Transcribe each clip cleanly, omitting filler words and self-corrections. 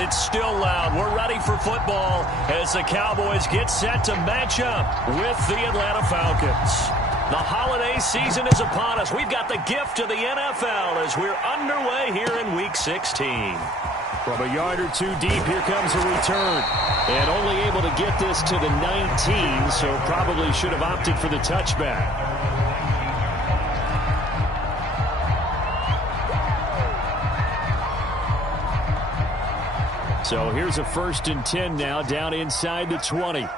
but it's still loud. We're ready for football as the Cowboys get set to match up with the Atlanta Falcons. The holiday season is upon us. We've got the gift of the NFL as we're underway here in Week 16. From a yard or two deep, here comes a return. And only able to get this to the 19, so probably should have opted for the touchback. So here's a 1st and 10 now, down inside the 20.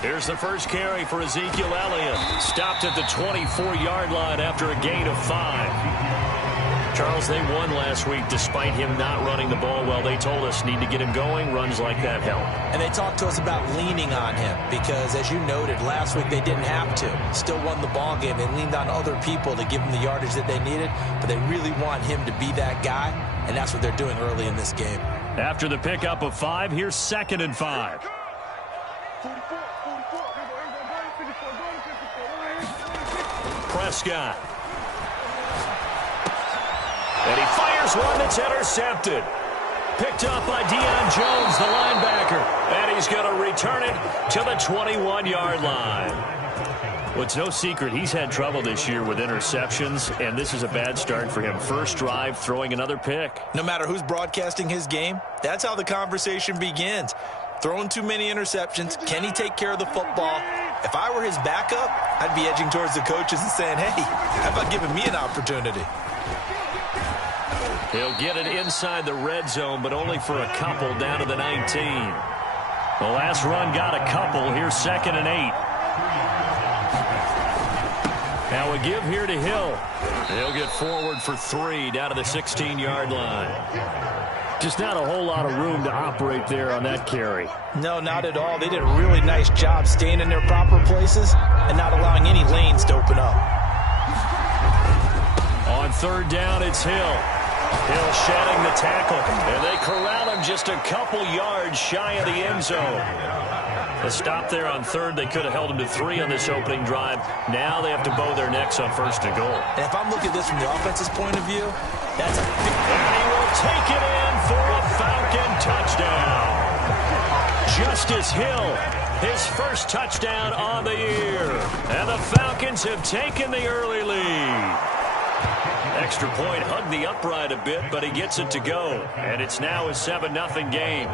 Here's the first carry for Ezekiel Elliott. Stopped at the 24-yard line after a gain of 5. Charles, they won last week despite him not running the ball well. They told us need to get him going. Runs like that help. And they talked to us about leaning on him because, as you noted, last week they didn't have to. Still won the ball game. They leaned on other people to give them the yardage that they needed, but they really want him to be that guy, and that's what they're doing early in this game. After the pickup of 5, here's 2nd and 5. Prescott. And he fires one that's intercepted. Picked up by Deion Jones, the linebacker. And he's going to return it to the 21-yard line. Well, it's no secret he's had trouble this year with interceptions, and this is a bad start for him. First drive, throwing another pick. No matter who's broadcasting his game, that's how the conversation begins. Throwing too many interceptions. Can he take care of the football? If I were his backup, I'd be edging towards the coaches and saying, hey, how about giving me an opportunity? He'll get it inside the red zone, but only for a couple down to the 19. The last run got a couple. Here's 2nd and 8. Now a give here to Hill. He'll get forward for 3 down to the 16-yard line. Just not a whole lot of room to operate there on that carry. No, not at all. They did a really nice job staying in their proper places and not allowing any lanes to open up. On 3rd down, it's Hill. Hill shedding the tackle, and they corral him just a couple yards shy of the end zone. A stop there on 3rd. They could have held him to 3 on this opening drive. Now they have to bow their necks on 1st and goal. And if I'm looking at this from the offense's point of view, that's a big... And he will take it in for a Falcon touchdown. Justice Hill, his first touchdown on the year. And the Falcons have taken the early lead. Extra point, hugged the upright a bit, but he gets it to go. And it's now a 7-0 game.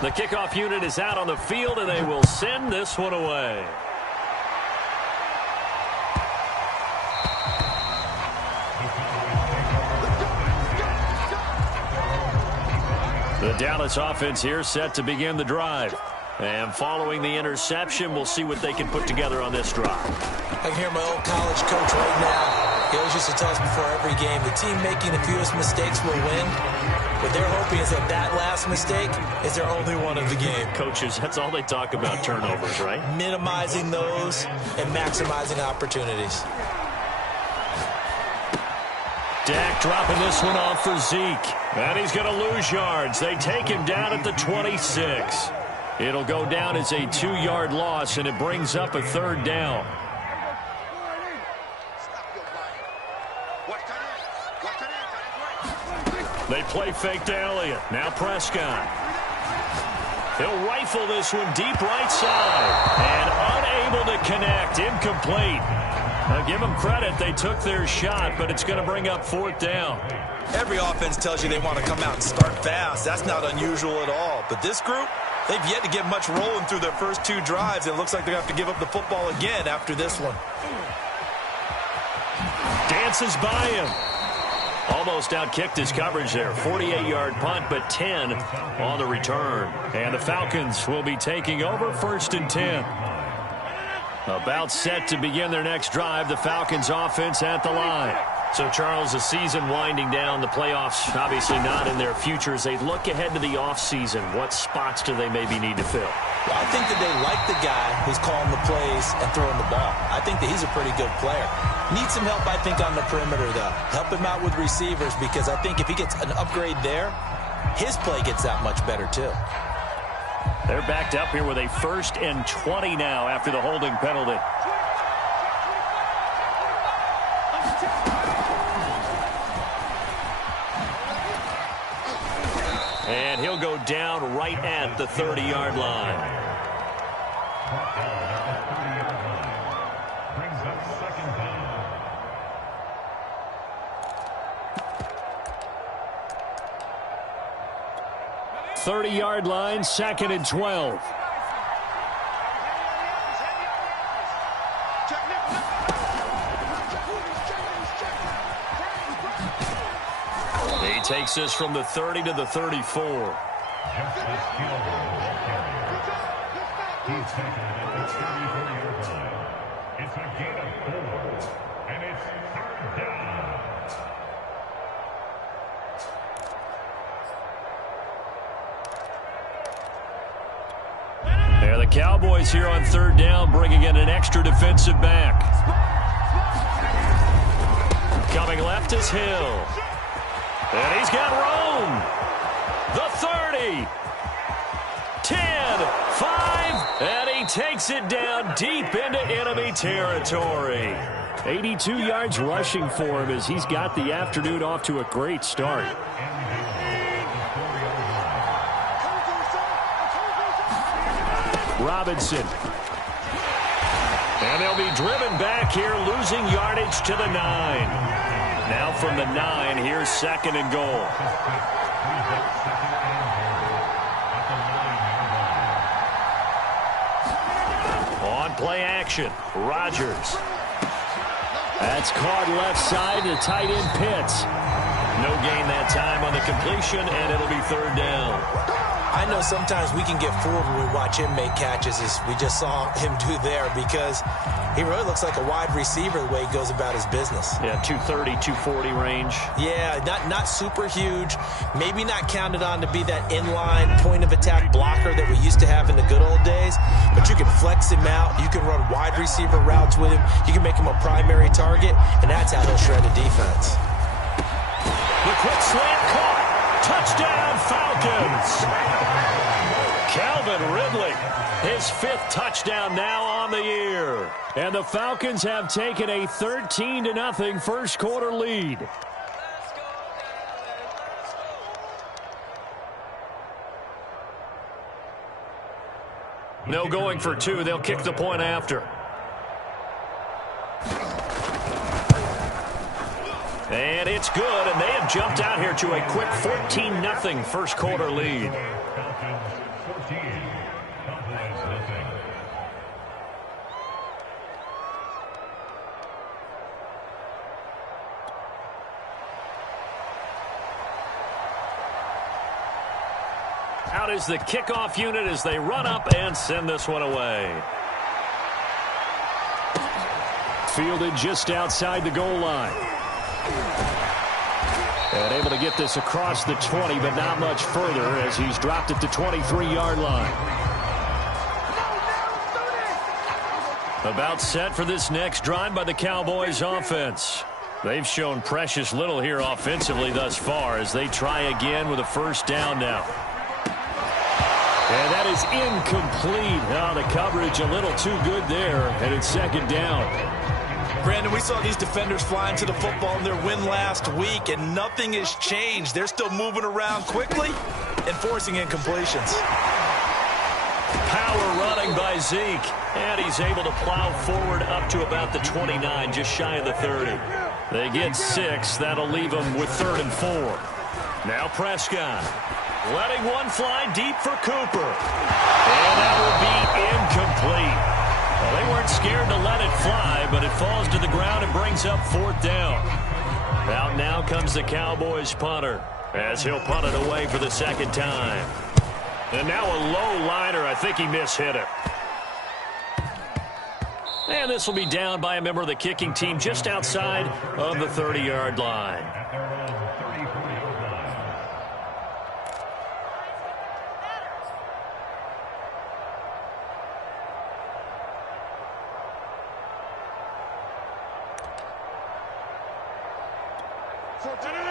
The kickoff unit is out on the field, and they will send this one away. The Dallas offense here set to begin the drive. And following the interception, we'll see what they can put together on this drive. I can hear my old college coach right now. He always used to tell us before every game, the team making the fewest mistakes will win. What they're hoping is that that last mistake is their only one of the game. Coaches, that's all they talk about, turnovers, right? Minimizing those and maximizing opportunities. Dak dropping this one off for Zeke. And he's going to lose yards. They take him down at the 26. It'll go down as a 2-yard loss, and it brings up a 3rd down. They play fake to Elliott. Now Prescott. He'll rifle this one deep right side. And unable to connect. Incomplete. Now give them credit. They took their shot, but it's going to bring up 4th down. Every offense tells you they want to come out and start fast. That's not unusual at all. But this group, they've yet to get much rolling through their first 2 drives. It looks like they're going to have to give up the football again after this one. Dances by him. Almost outkicked his coverage there. 48-yard punt, but 10 on the return. And the Falcons will be taking over 1st and 10. About set to begin their next drive. The Falcons offense at the line. So, Charles, the season winding down, the playoffs obviously not in their future. As they look ahead to the offseason, what spots do they maybe need to fill? Well, I think that they like the guy who's calling the plays and throwing the ball. I think that he's a pretty good player. Needs some help, I think, on the perimeter, though. Help him out with receivers, because I think if he gets an upgrade there, his play gets that much better, too. They're backed up here with a 1st and 20 now after the holding penalty. And he'll go down right at the 30-yard line. Brings up second down. 30-yard line, 2nd and 12. He takes this from the 30 to the 34. Just this field goal ball carrier. He's taken it at the 34-yard line. It's a gain of 4, and it's 3rd down. There the Cowboys here on 3rd down, bringing in an extra defensive back. Coming left is Hill. And he's got Rome. The 30. 10, 5, and he takes it down deep into enemy territory. 82 yards rushing for him as he's got the afternoon off to a great start. Robinson. And they'll be driven back here, losing yardage to the 9. Now from the 9, here's 2nd and goal. On play action, Rodgers. That's caught left side to tight end Pitts. No gain that time on the completion, and it'll be 3rd down. I know sometimes we can get fooled when we watch him make catches, as we just saw him do there, because he really looks like a wide receiver the way he goes about his business. Yeah, 230, 240 range. Yeah, not super huge. Maybe not counted on to be that inline point-of-attack blocker that we used to have in the good old days, but you can flex him out. You can run wide receiver routes with him. You can make him a primary target, and that's how he'll shred a defense. The quick slant caught. Touchdown, Falcons. Calvin Ridley, his 5th touchdown now on the year. And the Falcons have taken a 13-0 first quarter lead. No going for 2. They'll kick the point after. And it's good, and they have jumped out here to a quick 14-0 first quarter lead. Falcons 14, Cowboys nothing. Out is the kickoff unit as they run up and send this one away. Fielded just outside the goal line. And able to get this across the 20, but not much further as he's dropped at the 23-yard line. About set for this next drive by the Cowboys offense. They've shown precious little here offensively thus far as they try again with a 1st down now. And that is incomplete. Now the coverage a little too good there, and it's 2nd down. Brandon, we saw these defenders flying to the football in their win last week, and nothing has changed. They're still moving around quickly and forcing incompletions. Power running by Zeke, and he's able to plow forward up to about the 29, just shy of the 30. They get 6. That'll leave them with 3rd and 4. Now Prescott. Letting one fly deep for Cooper. And that will be incomplete. Well, they weren't scared to let it fly, but it falls to the ground and brings up 4th down. Out now comes the Cowboys punter as he'll punt it away for the 2nd time. And now a low liner. I think he mishit it. And this will be down by a member of the kicking team just outside of the 30-yard line. At their own 34-yard line.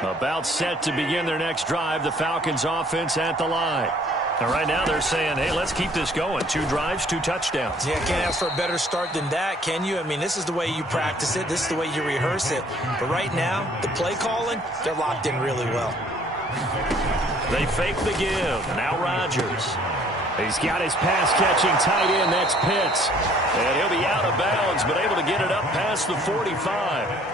About set to begin their next drive, the Falcons offense at the line. And right now they're saying, hey, let's keep this going. 2 drives, 2 touchdowns. Yeah, can't ask for a better start than that, can you? I mean, this is the way you practice it. This is the way you rehearse it. But right now, the play calling, they're locked in really well. They fake the give. Now Rodgers. He's got his pass-catching tight end. That's Pitts. And he'll be out of bounds, but able to get it up past the 45.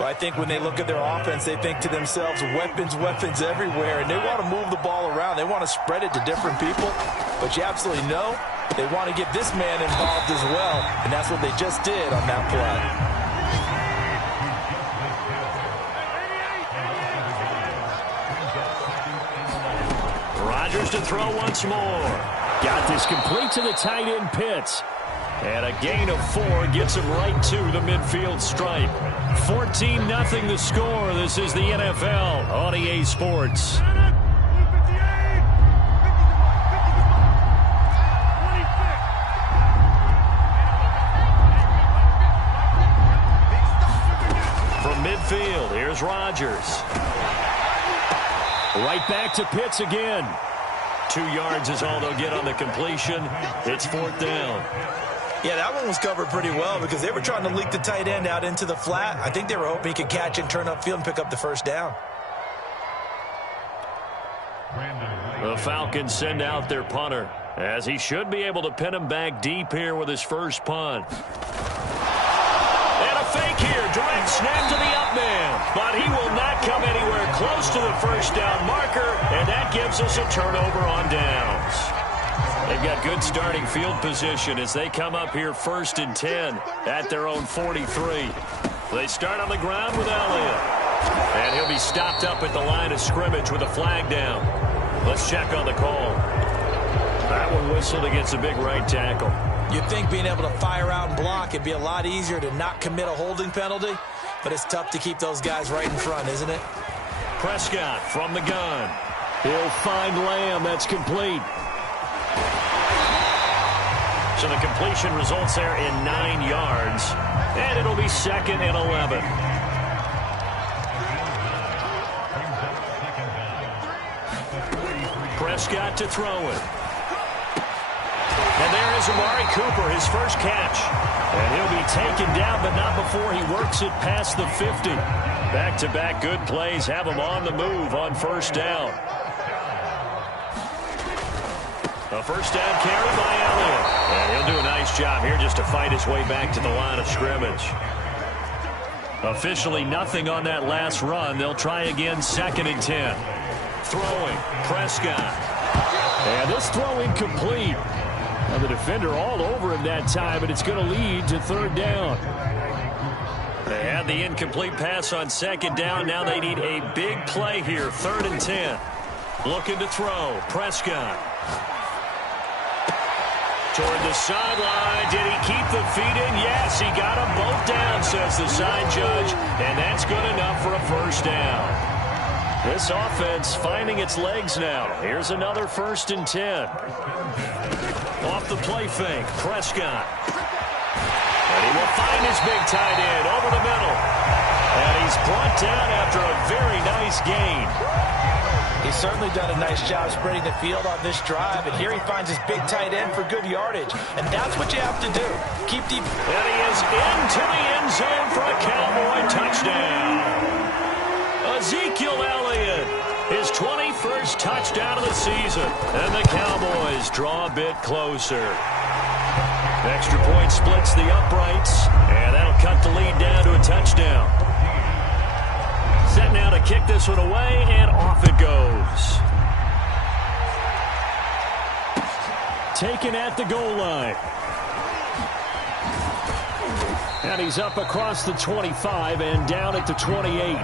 Well, I think when they look at their offense, they think to themselves, weapons, weapons everywhere, and they want to move the ball around. They want to spread it to different people, but you absolutely know they want to get this man involved as well, and that's what they just did on that play. Rodgers to throw once more. Got this complete to the tight end, Pitts. And a gain of 4 gets him right to the midfield stripe. 14-0 the score. This is the NFL on EA Sports. From midfield, here's Rodgers. Right back to Pitts again. 2 yards is all they'll get on the completion. It's 4th down. Yeah, that one was covered pretty well because they were trying to leak the tight end out into the flat. I think they were hoping he could catch and turn upfield and pick up the first down. The Falcons send out their punter, as he should be able to pin him back deep here with his first punt. And a fake here, direct snap to the up man. But he will not come anywhere close to the first down marker, and that gives us a turnover on downs. They've got good starting field position as they come up here 1st and 10 at their own 43. They start on the ground with Elliott. And he'll be stopped up at the line of scrimmage with a flag down. Let's check on the call. That one whistled against a big right tackle. You'd think being able to fire out and block it'd be a lot easier to not commit a holding penalty, but it's tough to keep those guys right in front, isn't it? Prescott from the gun. He'll find Lamb. That's complete. So the completion results there in 9 yards, and it'll be 2nd and 11. Prescott to throw it. And there is Amari Cooper, his first catch. And he'll be taken down, but not before he works it past the 50. Back-to-back good plays have him on the move on 1st down. A first down carry by Elliott. And he'll do a nice job here just to fight his way back to the line of scrimmage. Officially nothing on that last run. They'll try again 2nd and 10. Throwing, Prescott. And this throw incomplete. Now the defender all over him that time, but it's going to lead to 3rd down. They had the incomplete pass on 2nd down. Now they need a big play here, 3rd and 10. Looking to throw, Prescott. Toward the sideline. Did he keep the feet in? Yes, he got them both down, says the side judge. And that's good enough for a first down. This offense finding its legs now. Here's another 1st and 10. Off the play fake, Prescott. And he will find his big tight end over the middle. And he's brought down after a very nice gain. He's certainly done a nice job spreading the field on this drive, and here he finds his big tight end for good yardage. And that's what you have to do. Keep deep. And he is into the end zone for a Cowboy touchdown. Ezekiel Elliott, his 21st touchdown of the season. And the Cowboys draw a bit closer. Extra point splits the uprights, and that'll cut the lead down to a touchdown. Set now to kick this one away, and off it goes. Taken at the goal line. And he's up across the 25 and down at the 28.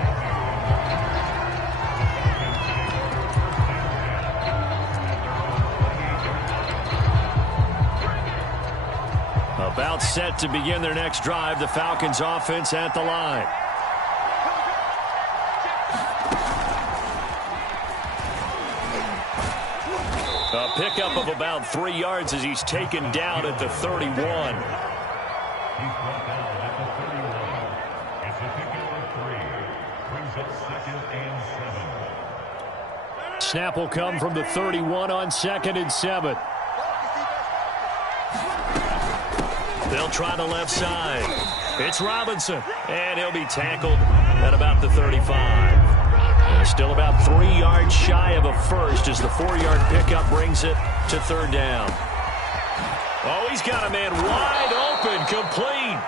About set to begin their next drive, the Falcons offense at the line. A pickup of about 3 yards as he's taken down at the 31. He's brought down at the 31. It's a pickup of 3. Brings up 2nd and 7. Snap will come from the 31 on 2nd and 7. They'll try the left side. It's Robinson, and he'll be tackled at about the 35. And still about 3 yards shy of a first as the 4-yard pickup brings it to 3rd down. Oh, he's got a man wide open, complete.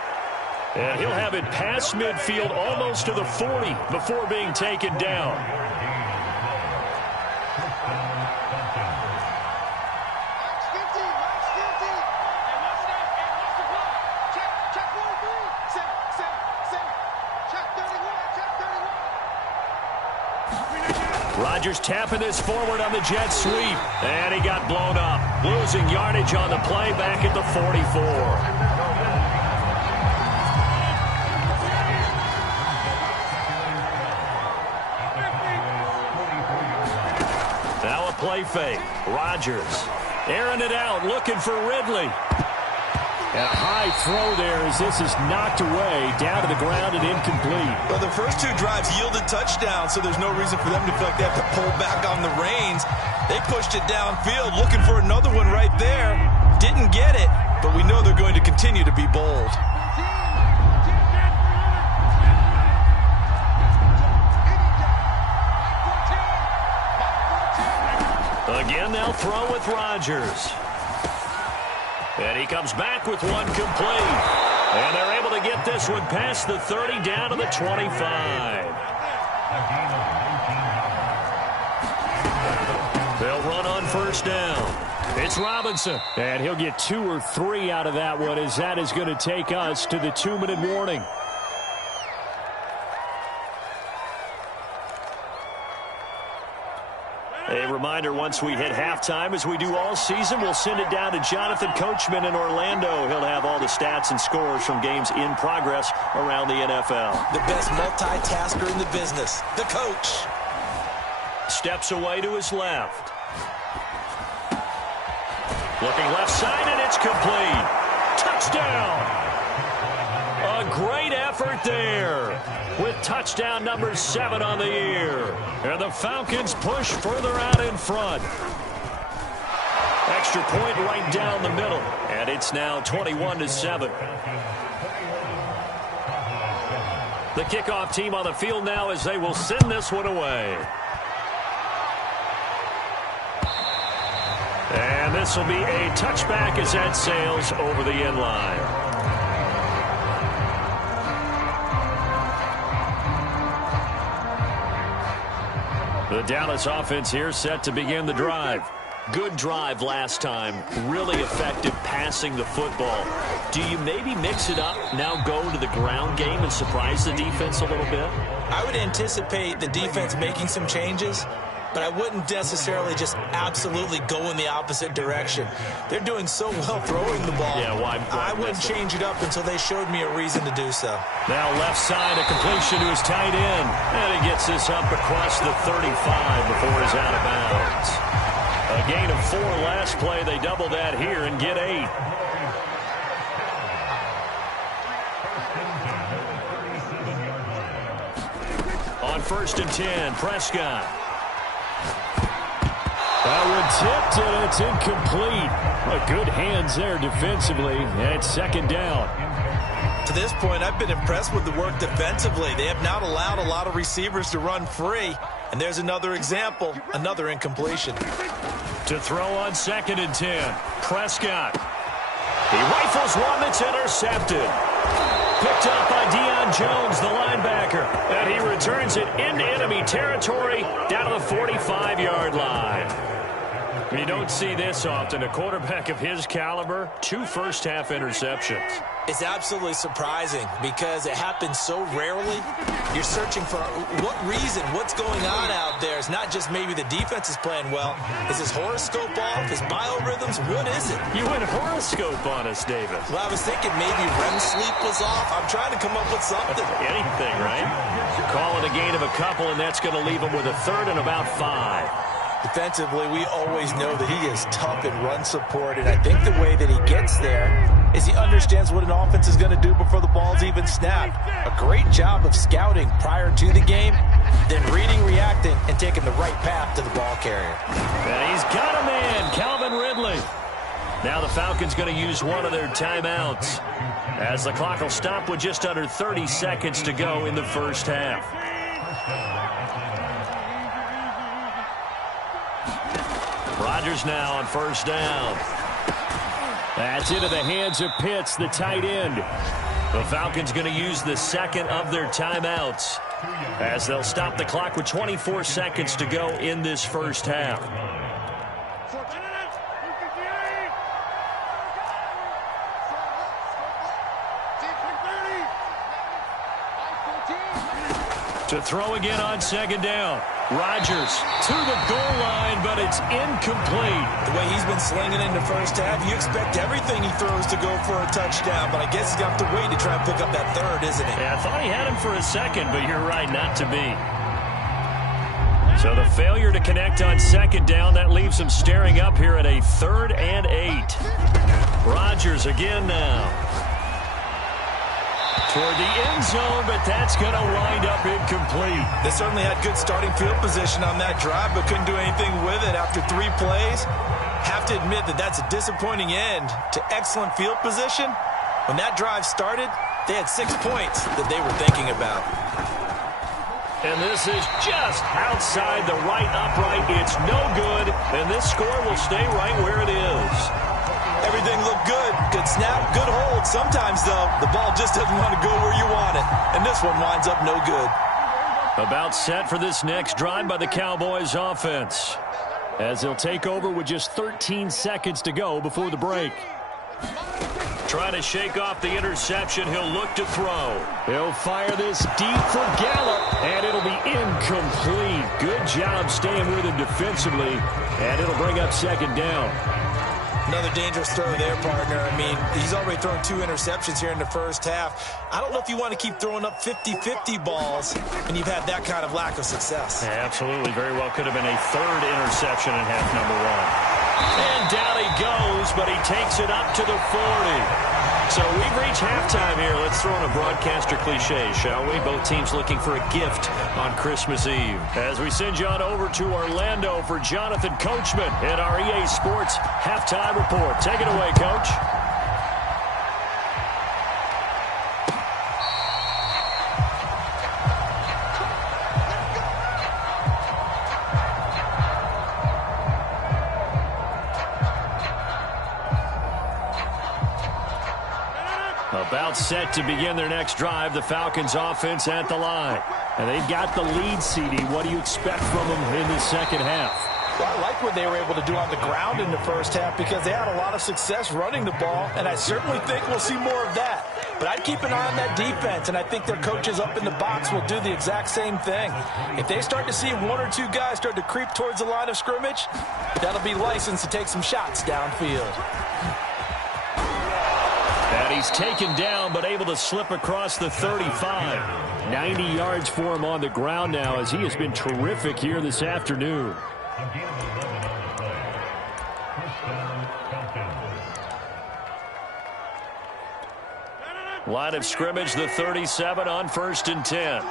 And he'll have it past midfield almost to the 40 before being taken down. Rodgers tapping this forward on the jet sweep. And he got blown up. Losing yardage on the play back at the 44. Now a play fake. Rodgers airing it out, looking for Ridley. And a high throw there as this is knocked away, down to the ground and incomplete. Well, the first 2 drives yielded touchdowns, so there's no reason for them to feel like they have to pull back on the reins. They pushed it downfield, looking for another one right there. Didn't get it, but we know they're going to continue to be bold. Again, they'll throw with Rodgers. And he comes back with one complete. And they're able to get this one past the 30 down to the 25. They'll run on 1st down. It's Robinson. And he'll get 2 or 3 out of that one as that is going to take us to the 2-minute warning. A reminder, once we hit halftime, as we do all season, we'll send it down to Jonathan Coachman in Orlando. He'll have all the stats and scores from games in progress around the NFL. The best multitasker in the business, the coach. Steps away to his left. Looking left side, and it's complete. Touchdown! A great effort there with touchdown number 7 on the year. And the Falcons push further out in front. Extra point right down the middle. And it's now 21-7. The kickoff team on the field now as they will send this one away. And this will be a touchback as that sails over the end line. The Dallas offense here set to begin the drive. Good drive last time. Really effective passing the football. Do you maybe mix it up, now go to the ground game and surprise the defense a little bit? I would anticipate the defense making some changes, but I wouldn't necessarily just absolutely go in the opposite direction. They're doing so well throwing the ball. Yeah, why I wouldn't change it up until they showed me a reason to do so. Now left side, a completion to his tight end. And he gets this up across the 35 before he's out of bounds. A gain of 4 last play. They double that here and get 8. On 1st and 10, Prescott. That one tipped, and it's incomplete. Good hands there defensively, and it's 2nd down. To this point, I've been impressed with the work defensively. They have not allowed a lot of receivers to run free. And there's another example, another incompletion. To throw on 2nd and 10, Prescott. He rifles one that's intercepted. Picked up by Deion Jones, the linebacker. And he returns it into enemy territory down to the 45-yard line. You don't see this often. A quarterback of his caliber, 2 first-half interceptions. It's absolutely surprising because it happens so rarely. You're searching for what reason, what's going on out there. It's not just maybe the defense is playing well. Is his horoscope off? His biorhythms? What is it? You went horoscope on us, David. Well, I was thinking maybe REM sleep was off. I'm trying to come up with something. Anything, right? Call it a gain of a couple, and that's going to leave him with a 3rd and about 5. Defensively, we always know that he is tough in run support, and I think the way that he gets there is he understands what an offense is going to do before the ball's even snapped. A great job of scouting prior to the game, then reading, reacting, and taking the right path to the ball carrier. And he's got a man, Calvin Ridley. Now the Falcons going to use one of their timeouts, as the clock will stop with just under 30 seconds to go in the first half. Rodgers now on first down. That's into the hands of Pitts, the tight end. The Falcons going to use the second of their timeouts, as they'll stop the clock with 24 seconds to go in this first half. To throw again on second down. Rodgers to the goal line, but it's incomplete. The way he's been slinging in the first half, you expect everything he throws to go for a touchdown, but I guess he's going to have to wait to try and pick up that third, isn't he? Yeah, I thought he had him for a second, but you're right, not to be. So the failure to connect on second down, that leaves him staring up here at a 3rd and 8. Rodgers again now. Toward the end zone, but that's going to wind up incomplete. They certainly had good starting field position on that drive, but couldn't do anything with it after 3 plays. Have to admit that that's a disappointing end to excellent field position. When that drive started, they had 6 points that they were thinking about. And this is just outside the right upright. It's no good, and this score will stay right where it is. Everything looked good. Good snap, good hold. Sometimes, though, the ball just doesn't want to go where you want it. And this one winds up no good. About set for this next drive by the Cowboys offense, as they'll take over with just 13 seconds to go before the break. Trying to shake off the interception. He'll look to throw. He'll fire this deep for Gallup, and it'll be incomplete. Good job staying with him defensively, and it'll bring up second down. Another dangerous throw there, partner. I mean, he's already thrown 2 interceptions here in the first half. I don't know if you want to keep throwing up 50-50 balls when you've had that kind of lack of success. Yeah, absolutely. Very well could have been a 3rd interception in half number 1. And down he goes, but he takes it up to the 40. So we've reached halftime here. Let's throw in a broadcaster cliche, shall we? Both teams looking for a gift on Christmas Eve. As we send you on over to Orlando for Jonathan Coachman in our EA Sports Halftime Report. Take it away, Coach. About set to begin their next drive, the Falcons offense at the line. And they've got the lead, CD. What do you expect from them in the second half? Well, I like what they were able to do on the ground in the first half because they had a lot of success running the ball, and I certainly think we'll see more of that. But I'd keep an eye on that defense, and I think their coaches up in the box will do the exact same thing. If they start to see 1 or 2 guys start to creep towards the line of scrimmage, that'll be licensed to take some shots downfield. And he's taken down, but able to slip across the 35. 90 yards for him on the ground now, as he has been terrific here this afternoon. Line of scrimmage, the 37 on 1st and 10.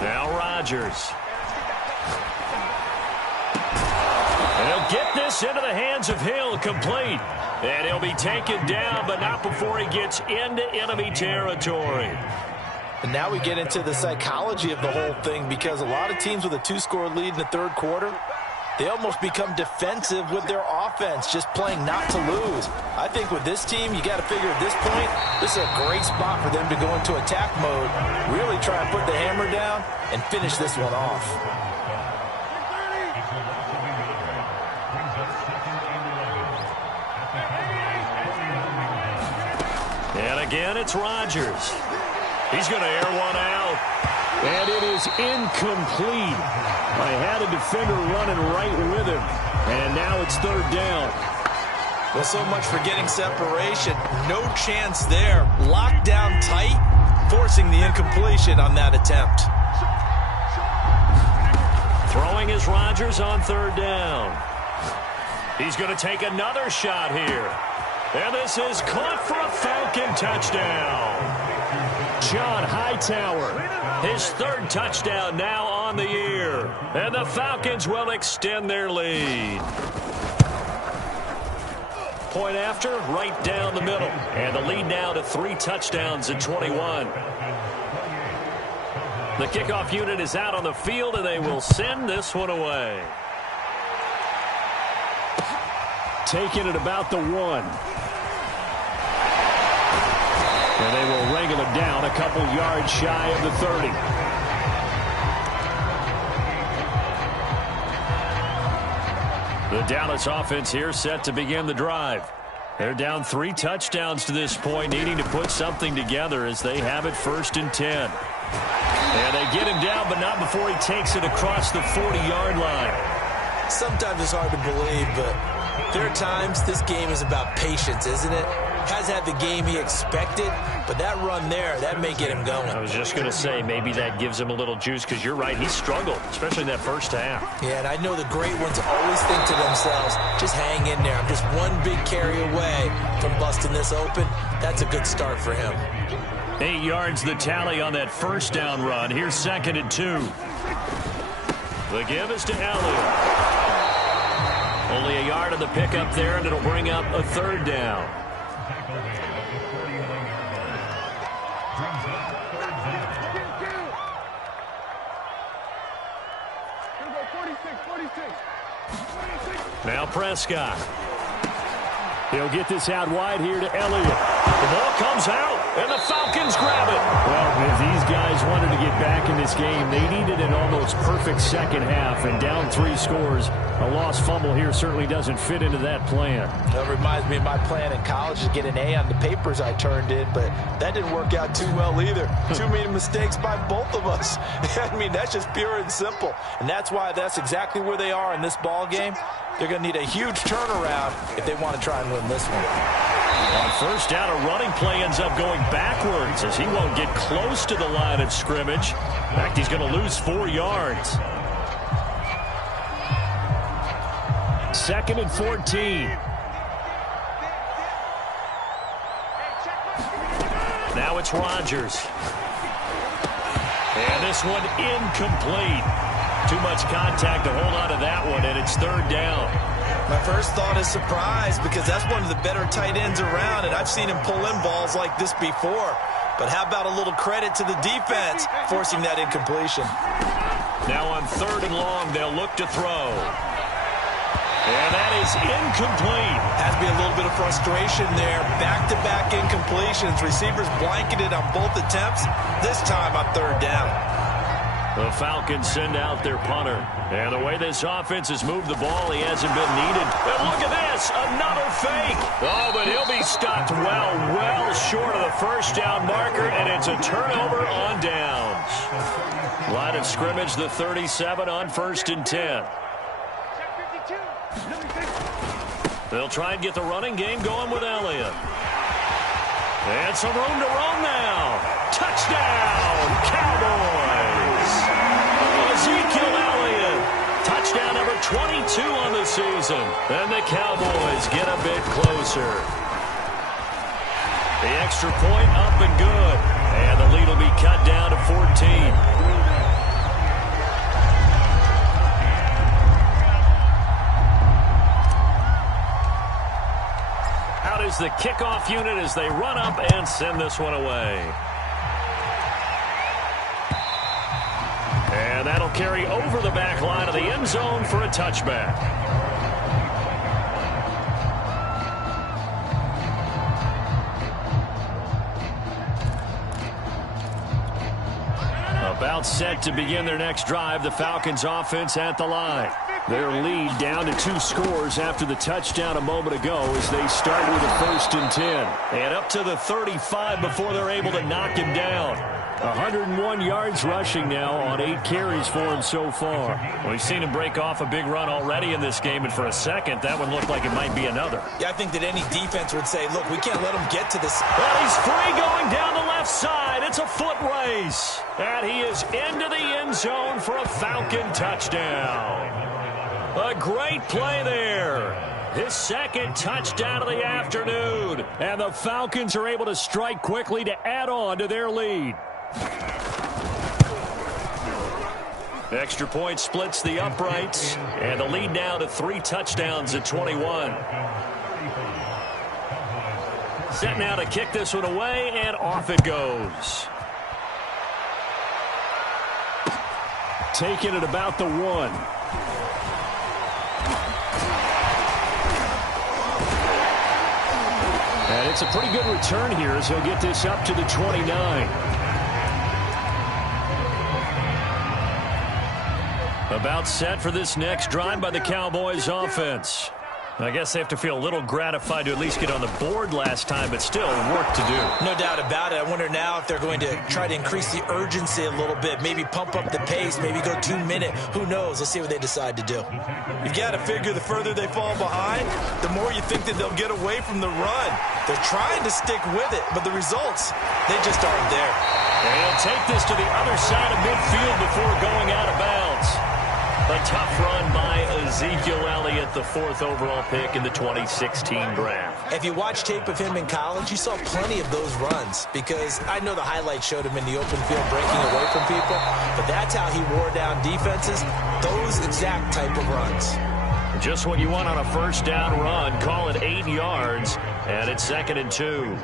Now Rodgers. And he'll get this into the hands of Hill, complete. And he'll be taken down, but not before he gets into enemy territory. And now we get into the psychology of the whole thing, because a lot of teams with a 2-score lead in the 3rd quarter, they almost become defensive with their offense, just playing not to lose. I think with this team, you got to figure at this point, this is a great spot for them to go into attack mode, really try and put the hammer down and finish this one off. And again, it's Rodgers. He's going to air one out. And it is incomplete. I had a defender running right with him. And now it's 3rd down. Well, so much for getting separation. No chance there. Locked down tight, forcing the incompletion on that attempt. Throwing is Rodgers on 3rd down. He's going to take another shot here. And this is caught for a Falcon touchdown. John Hightower. His third touchdown now on the year. And the Falcons will extend their lead. Point after, right down the middle. And the lead now to 3 touchdowns at 21. The kickoff unit is out on the field, and they will send this one away. Taking it about the 1. And they will wrangle him down a couple yards shy of the 30. The Dallas offense here set to begin the drive. They're down 3 touchdowns to this point, needing to put something together as they have it 1st and 10. And they get him down, but not before he takes it across the 40-yard line. Sometimes it's hard to believe, but there are times this game is about patience, isn't it? Has had the game he expected, but that run there, that may get him going. I was just going to say, maybe that gives him a little juice, because you're right, he struggled, especially in that first half. Yeah, and I know the great ones always think to themselves, just hang in there. I'm just one big carry away from busting this open. That's a good start for him. 8 yards the tally on that first down run. Here's 2nd and 2. The give is to Elliott. Only a yard of the pickup there, and it'll bring up a 3rd down. Now Prescott. He'll get this out wide here to Elliott. The ball comes out, and the Falcons grab it. Well, if these guys wanted to get back in this game, they needed an almost perfect second half, and down 3 scores. A lost fumble here certainly doesn't fit into that plan. That reminds me of my plan in college to get an A on the papers I turned in, but that didn't work out too well either. Too many mistakes by both of us. I mean, that's just pure and simple. And that's why that's exactly where they are in this ball game. They're going to need a huge turnaround if they want to try and win this one. On first down, a running play ends up going backwards as he won't get close to the line of scrimmage. In fact, he's going to lose 4 yards. 2nd and 14. Now it's Rodgers. And this one incomplete. Too much contact to hold on to that one, and it's 3rd down. My first thought is surprise, because that's one of the better tight ends around, and I've seen him pull in balls like this before. But how about a little credit to the defense forcing that incompletion? Now on 3rd and long, they'll look to throw. And that is incomplete. Has to be a little bit of frustration there. Back-to-back incompletions. Receivers blanketed on both attempts, this time on 3rd down. The Falcons send out their punter. And the way this offense has moved the ball, he hasn't been needed. And look at this, another fake. Oh, but he'll be stopped well short of the first down marker, and it's a turnover on downs. Line of scrimmage, the 37 on 1st and 10. They'll try and get the running game going with Elliott. And some room to roam now. Touchdown, Cowboys. Ezekiel Elliott. Touchdown number 22 on the season. And the Cowboys get a bit closer. The extra point up and good. And the lead will be cut down to 14. Is the kickoff unit as they run up and send this one away. And that'll carry over the back line of the end zone for a touchback. About set to begin their next drive, the Falcons offense at the line. Their lead down to 2 scores after the touchdown a moment ago as they start with a 1st and 10. And up to the 35 before they're able to knock him down. 101 yards rushing now on 8 carries for him so far. Well, we've seen him break off a big run already in this game, and for a second, that one looked like it might be another. Yeah, I think that any defense would say, look, we can't let him get to this. Well, he's free going down the left side. It's a foot race. And he is into the end zone for a Falcon touchdown. A great play there. his second touchdown of the afternoon. And the Falcons are able to strike quickly to add on to their lead. Extra point splits the uprights, and the lead now to 3 touchdowns at 21. Set now to kick this one away, and off it goes. Taking it about the 1. And it's a pretty good return here as he'll get this up to the 29. About set for this next drive by the Cowboys offense. I guess they have to feel a little gratified to at least get on the board last time, but still work to do. No doubt about it. I wonder now if they're going to try to increase the urgency a little bit, maybe pump up the pace, maybe go 2-minute. Who knows? Let's see what they decide to do. You've got to figure the further they fall behind, the more you think that they'll get away from the run. They're trying to stick with it, but the results, they just aren't there. And he'll take this to the other side of midfield before going out of bounds. A tough run by Ezekiel Elliott, the 4th overall pick in the 2016 draft. If you watch tape of him in college, you saw plenty of those runs, because I know the highlights showed him in the open field breaking away from people, but that's how he wore down defenses, those exact type of runs. Just what you want on a first down run. Call it 8 yards, and it's 2nd and 2.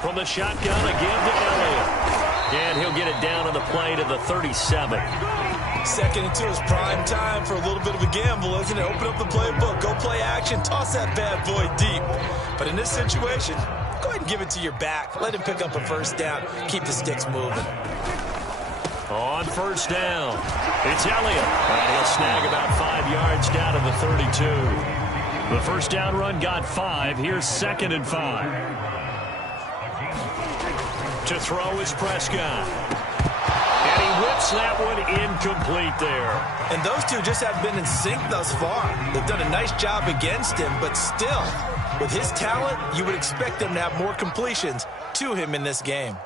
From the shotgun, a give to Elliott. And he'll get it down on the play to the 37. 2nd and 2 is prime time for a little bit of a gamble, isn't it? Open up the playbook, go play action, toss that bad boy deep. But in this situation, go ahead and give it to your back. Let him pick up a first down. Keep the sticks moving. On first down, it's Elliott. And he'll snag about 5 yards down to the 32. The first down run got 5. Here's 2nd and 5. To throw is Prescott. And he whips that one incomplete there. And those two just haven't been in sync thus far. They've done a nice job against him, but still, with his talent, you would expect them to have more completions to him in this game.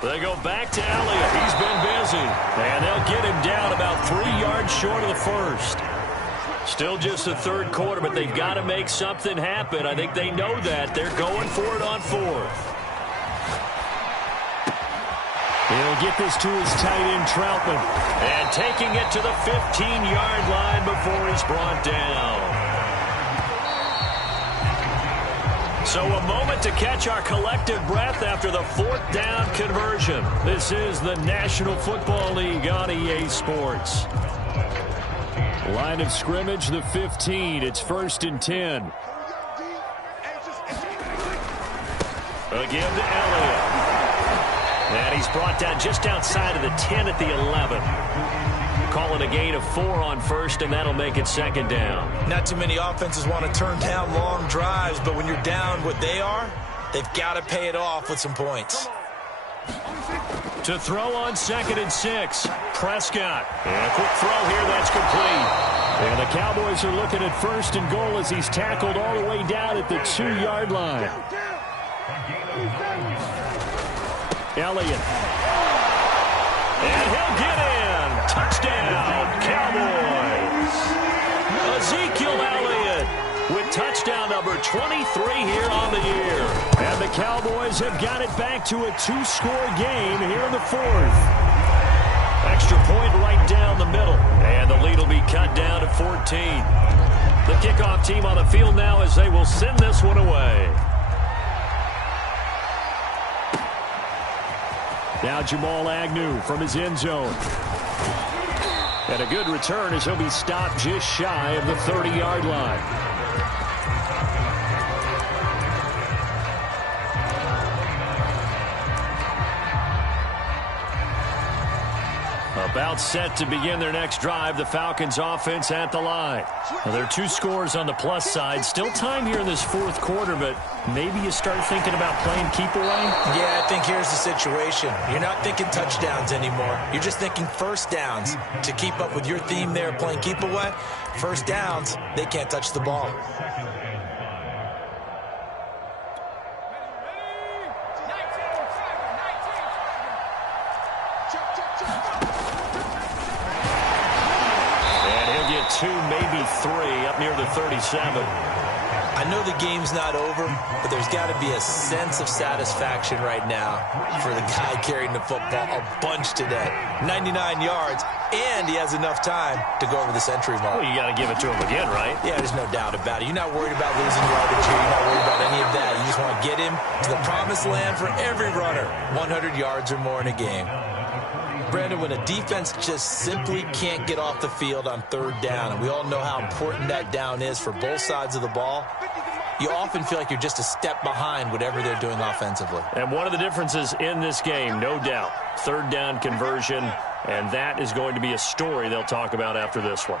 They go back to Elliott. He's been busy. And they'll get him down about 3 yards short of the first. Still just the 3rd quarter, but they've got to make something happen. I think they know that. They're going for it on 4th. He'll get this to his tight end, Troutman. And taking it to the 15-yard line before he's brought down. So a moment to catch our collective breath after the 4th down conversion. This is the National Football League on EA Sports. Line of scrimmage, the 15. It's 1st and 10. Again to Elliott. And he's brought down just outside of the 10 at the 11. Calling a gain of 4 on 1st, and that'll make it 2nd down. Not too many offenses want to turn down long drives, but when you're down what they are, they've got to pay it off with some points. To throw on 2nd and 6, Prescott. And a quick throw here, that's complete. And the Cowboys are looking at 1st and goal as he's tackled all the way down at the 2-yard line. Elliott. And he'll get in. Touchdown, Cowboys. Ezekiel Elliott with touchdown number 23 here on the year. And the Cowboys have got it back to a 2-score game here in the 4th. Extra point right down the middle. And the lead will be cut down to 14. The kickoff team on the field now as they will send this one away. Now Jamal Agnew from his end zone. And a good return as he'll be stopped just shy of the 30-yard line. About set to begin their next drive. The Falcons offense at the line. Well, there are 2 scores on the plus side. Still time here in this 4th quarter, but maybe you start thinking about playing keep away? Yeah, I think here's the situation. You're not thinking touchdowns anymore. You're just thinking first downs. To keep up with your theme there, playing keep away, first downs, they can't touch the ball. 2, maybe 3, up near the 37. I know the game's not over, but there's got to be a sense of satisfaction right now for the guy carrying the football a bunch today. 99 yards, and he has enough time to go over the century mark. Well, you got to give it to him again, right? Yeah, there's no doubt about it. You're not worried about losing yardage here. You're not worried about any of that. You just want to get him to the promised land for every runner. 100 yards or more in a game. Brandon, when a defense just simply can't get off the field on third down, and we all know how important that down is for both sides of the ball, you often feel like you're just a step behind whatever they're doing offensively. And one of the differences in this game, no doubt, third down conversion, and that is going to be a story they'll talk about after this one.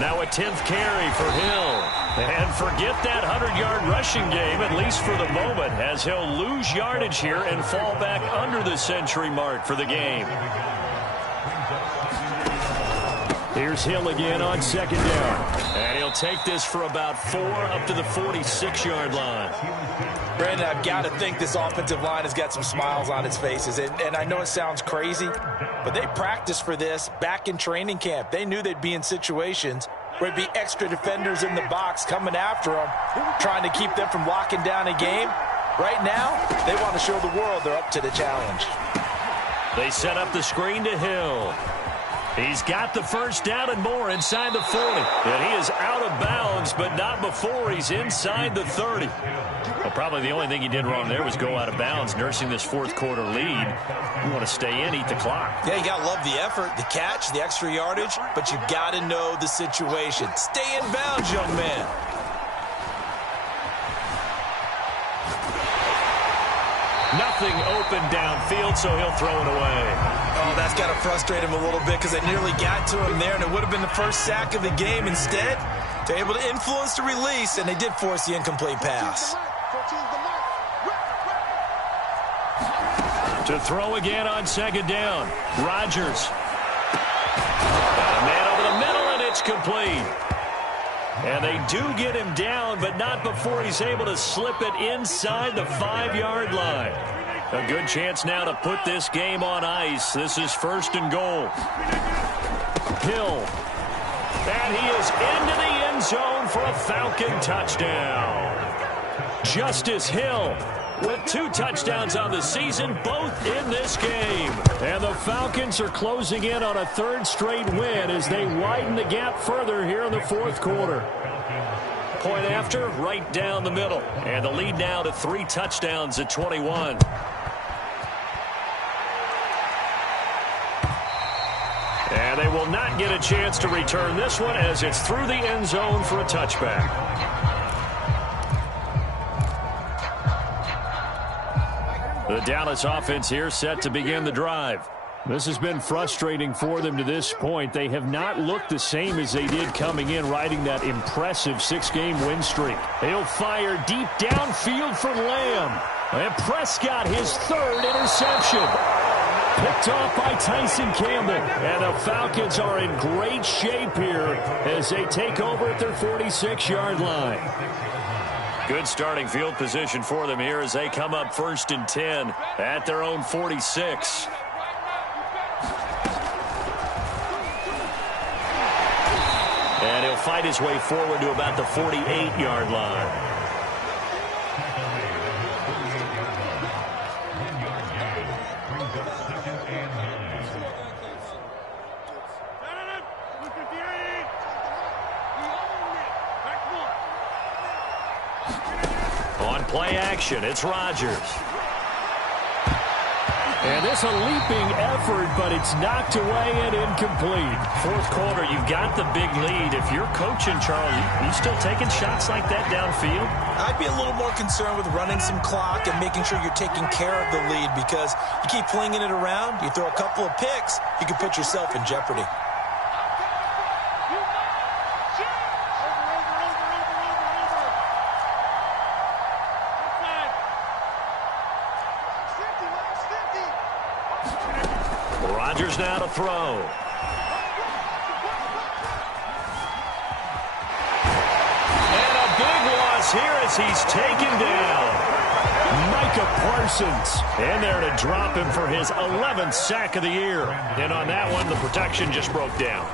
Now a 10th carry for Hill. And forget that 100-yard rushing game, at least for the moment, as he'll lose yardage here and fall back under the century mark for the game. Here's Hill again on second down. And he'll take this for about 4 up to the 46-yard line. Brandon, I've got to think this offensive line has got some smiles on its faces. And I know it sounds crazy, but they practiced for this back in training camp. They knew they'd be in situations where it'd be extra defenders in the box coming after them, trying to keep them from locking down a game. Right now, they want to show the world they're up to the challenge. They set up the screen to Hill. He's got the first down and more inside the 40. And he is out of bounds, but not before he's inside the 30. Well, probably the only thing he did wrong there was go out of bounds, nursing this fourth quarter lead. You want to stay in, eat the clock. Yeah, you got to love the effort, the catch, the extra yardage, but you got to know the situation. Stay in bounds, young man. Nothing open downfield, so he'll throw it away. Oh, that's got to frustrate him a little bit because they nearly got to him there, and it would have been the first sack of the game. Instead, they're able to influence the release, and they did force the incomplete pass. To throw again on second down. Rodgers. Got a man over the middle, and it's complete. And they do get him down, but not before he's able to slip it inside the 5-yard line. A good chance now to put this game on ice. This is first and goal. Hill. And he is into the end zone for a Falcon touchdown. Justice Hill with 2 touchdowns on the season, both in this game. And the Falcons are closing in on a 3rd straight win as they widen the gap further here in the 4th quarter. Point after, right down the middle. And the lead now to 3 touchdowns at 21. And they will not get a chance to return this one as it's through the end zone for a touchback. The Dallas offense here set to begin the drive. This has been frustrating for them to this point. They have not looked the same as they did coming in, riding that impressive 6-game win streak. He'll fire deep downfield for Lamb. And Prescott, his 3rd interception. Picked off by Tyson Campbell. And the Falcons are in great shape here as they take over at their 46-yard line. Good starting field position for them here as they come up 1st and 10 at their own 46. And he'll fight his way forward to about the 48-yard line. On play action, it's Rodgers. And this a leaping effort, but it's knocked away and incomplete. 4th quarter, you've got the big lead. If you're coaching, Charles, you still taking shots like that downfield? I'd be a little more concerned with running some clock and making sure you're taking care of the lead because you keep flinging it around, you throw a couple of picks, you can put yourself in jeopardy. Rodgers now to throw. And a big loss here as he's taken down. Micah Parsons in there to drop him for his 11th sack of the year. And on that one, the protection just broke down.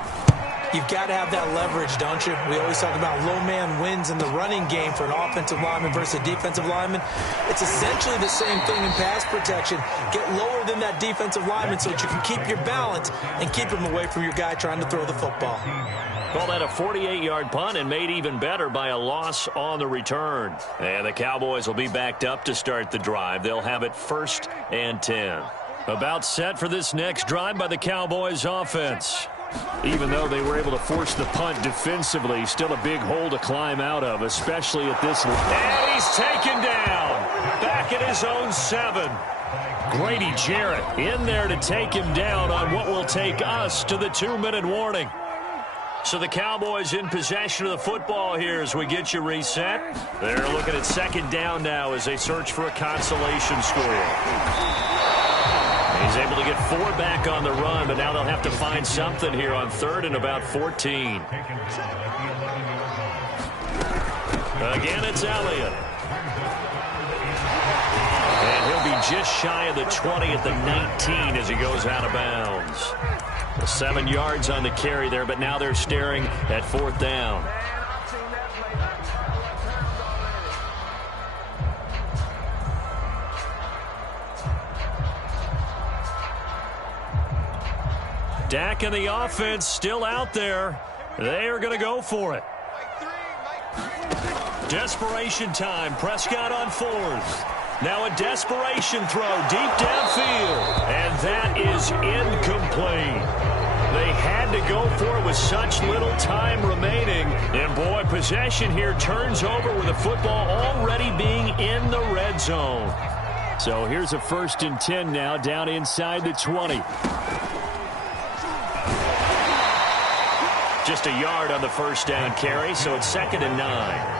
You've got to have that leverage, don't you? We always talk about low man wins in the running game for an offensive lineman versus a defensive lineman. It's essentially the same thing in pass protection. Get lower than that defensive lineman so that you can keep your balance and keep him away from your guy trying to throw the football. Call that a 48-yard punt and made even better by a loss on the return. And the Cowboys will be backed up to start the drive. They'll have it 1st and 10. About set for this next drive by the Cowboys offense. Even though they were able to force the punt defensively, still a big hole to climb out of, especially at this level. And he's taken down. Back at his own 7. Grady Jarrett in there to take him down on what will take us to the 2-minute warning. So the Cowboys in possession of the football here as we get you reset. They're looking at 2nd down now as they search for a consolation score. He's able to get 4 back on the run, but now they'll have to find something here on 3rd and about 14. Again, it's Elliott. And he'll be just shy of the 20 at the 19 as he goes out of bounds. 7 yards on the carry there, but now they're staring at 4th down. Dak and the offense still out there. They are going to go for it. Desperation time. Prescott on 4th. Now a desperation throw deep downfield. And that is incomplete. They had to go for it with such little time remaining. And, boy, possession here turns over with the football already being in the red zone. So here's a 1st and 10 now down inside the 20. Just a yard on the 1st down carry, so it's 2nd and 9.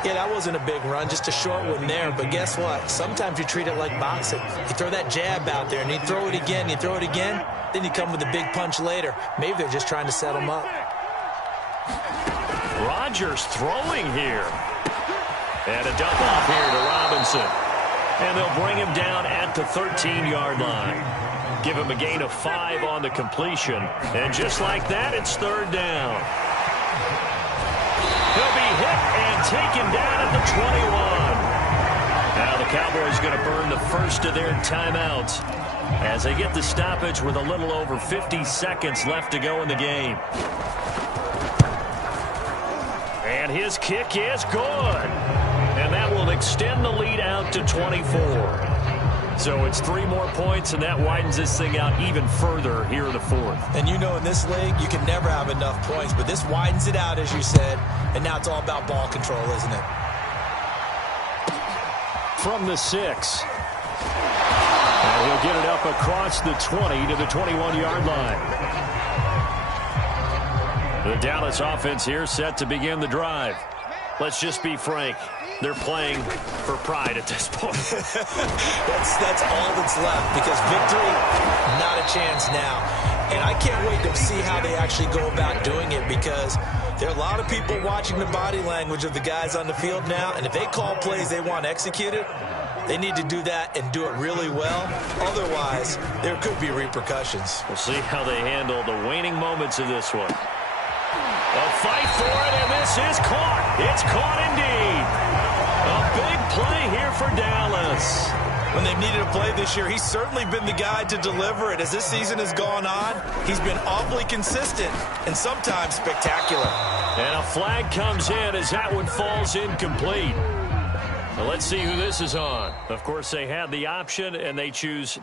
Yeah, that wasn't a big run, just a short one there. But guess what? Sometimes you treat it like boxing. You throw that jab out there, and you throw it again, you throw it again, then you come with a big punch later. Maybe they're just trying to set them up. Rodgers throwing here. And a dump off here to Robinson. And they'll bring him down at the 13-yard line. Give him a gain of 5 on the completion. And just like that, it's 3rd down. He'll be hit and taken down at the 21. Now the Cowboys going to burn the first of their timeouts as they get the stoppage with a little over 50 seconds left to go in the game. And his kick is good. And that will extend the lead out to 24. So it's 3 more points, and that widens this thing out even further here in the 4th. And you know in this league, you can never have enough points, but this widens it out, as you said, and now it's all about ball control, isn't it? From the 6. And he'll get it up across the 20 to the 21-yard line. The Dallas offense here set to begin the drive. Let's just be frank. They're playing for pride at this point. that's all that's left, because victory, not a chance now. And I can't wait to see how they actually go about doing it, because there are a lot of people watching the body language of the guys on the field now, and if they call plays they want executed, they need to do that and do it really well. Otherwise, there could be repercussions. We'll see how they handle the waning moments of this one. A fight for it, and this is caught. It's caught indeed. A big play here for Dallas. When they've needed a play this year, he's certainly been the guy to deliver it. As this season has gone on, he's been awfully consistent and sometimes spectacular. And a flag comes in as that one falls incomplete. Well, let's see who this is on. Of course, they had the option, and they choose